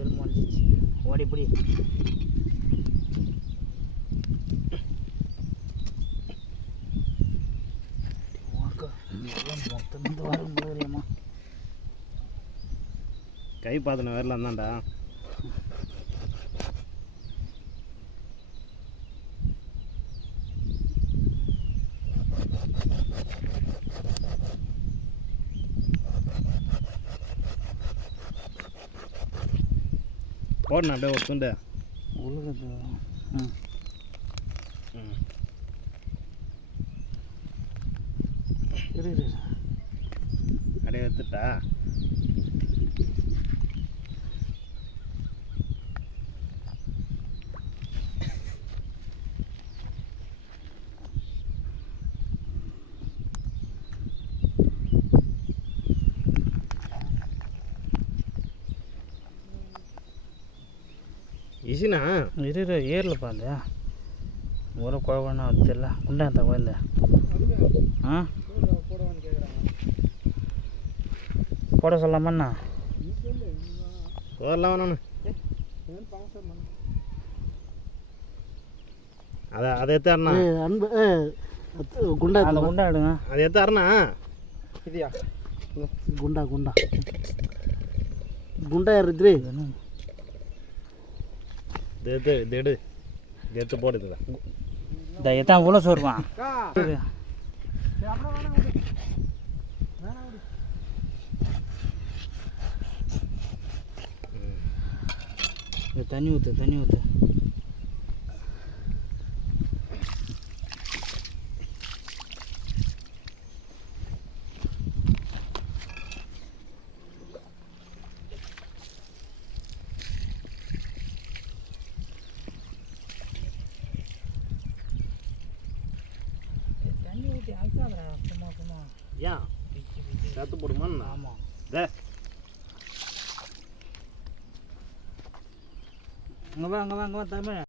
எலும்பு வந்துச்சு ஓடி பிடி. மொத்தம் வரும் போதுமா கை பாத்தின வரலாம் தான்டா. போடணும் அப்படியே ஒரு துண்டு உழுகுது. அப்படியே எடுத்துட்டா. ஈஸினா இரு ஏரில் பாரு ஒரு குழம்புனா தெரியல உண்டா அந்த கோயில். போட சொல்லாமண்ணா போடலாம் வேணாண்ணா. அதை எடுத்தாருண்ணா அன்பு குண்டா அந்த குண்டா எடுங்க. அதை எடுத்தாருண்ணா. இதையா குண்டா குண்டா குண்டா இருக்குது. இது எடு எடுத்து போடுது. இந்த எத்தான் இவ்வளோ சோறுவான். தண்ணி ஊற்று தண்ணி ஊற்று. தண்ணி ஊற்றி அழுத்தாதடா சும்மா சும்மா. ஏன் சேர்த்து போடுமான்னு? ஆமாம் அங்கே வா தமிழ்.